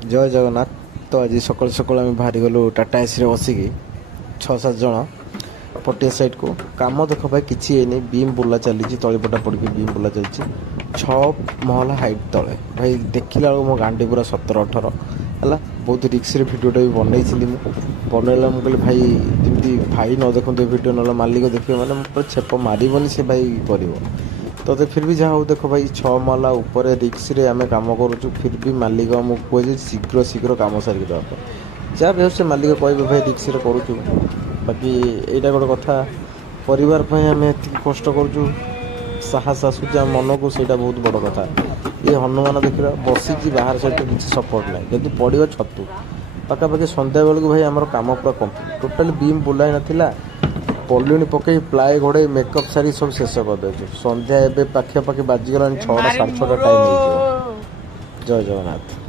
जय जगन्नाथ। तो आज सकाल सकाल आम बाहरी गलु टाटा एसी बसिकी 6-7 जन पटिया साइड को काम देख भाई किसी नहीं बीम बुला चली तलीपटा पड़ी बीम बुला चलती 6 महला हाइट तले भाई देखला मो गांडी पूरा 17-18 है बहुत रिक्स भिडटा भी बनई बनैला मुझे भाई जमी भाई न देखते भिड ना मालिक देखिए मैंने छेप मारबनी से भाई कर तो फिर भी जहाँ हो देख भाई 6 महला उपर रिक्स आम कम करुँ फिर भी मालिक आमको कहे शीघ्र शीघ्र कम सारिक देवा जहाँ भी से मालिक कहे भाई रिक्स करुँ बाकी यहाँ गोटे कथा परिवार आम एति कष्ट करुँ साहस आसूँ मन को सहीटा बहुत बड़ कथा ये हनुमान देखा बसिकी बाहर सहित किसी सपोर्ट ना जब पड़ो छतु पाखापाखि सन्ध्या बेलू भाई आम कम पूरा कम्प्लीट टोटाल बीम बुलाई नाला पल्युणी पकई प्लाए घोड़े मेकअप सारी सब शेष करदे सन्ध्या एवं पाखापाखि बाजिगला 6टा 6:30 टाइम हो जय जगन्नाथ।